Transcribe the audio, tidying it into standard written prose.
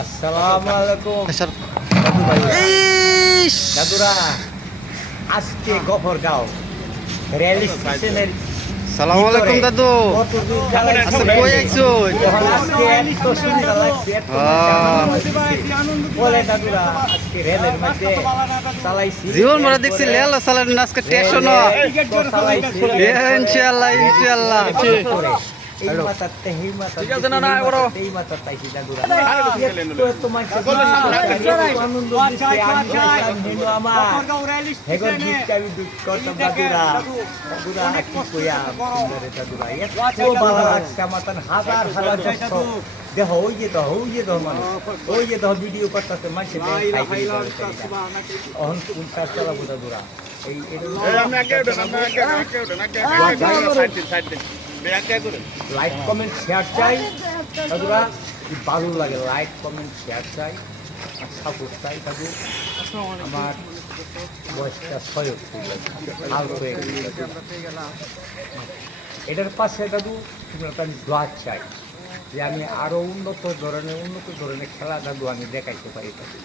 আসসালামু আলাইকুম স্যার দাদু ভাই ইস দাদুরা আজকে গফরগাঁও রেল স্টেশনের সালাম আলাইকুম দাদু কতদূর জ্বালাইছে আচ্ছা রেল। কই আইছো এখন আজকে এত সুন্দর লাগছে, এত আনন্দ লাগছে। বলে দাদুরা আজকে রেলের মধ্যে চালাইছি জীবন ভরা দেখছি লেল সালার আজকে স্টেশন চালাইছি ইনশাআল্লাহ ইনশাআল্লাহ এই মাথাতে এই মাথা ঠিক আছে না, না, বড়। এই মাথা তাইছি দাদুরা এত মানুষ আনন্দ দিচ্ছে আমি যাইতাম হেনো আমার হেগর দিকটা আমি দুঃখ করতাম দাদুরা দাদুরা কি কইয়া সুন্দরে দাদুরা এত ভালো লাগছে আমার তান হাজার হাজার দর্শক দেখো ওই যে মানুষ ওই যে ভিডিও করতেছে মানুষ অহন কোনটা চালাবো দাদুরা এই লাইক কমেন্ট শেয়ার চাই দাদুরা কি ভালো লাগে লাইক কমেন্ট শেয়ার চাই আর সাপোর্ট চাই দাদু আমার বয়সটা হাল হয়ে গেছে এটার পাশে দাদু তোমরা আমি দোয়া চাই যে আমি আরো উন্নত ধরনের খেলা দাদু আমি দেখাইতে পারি দাদু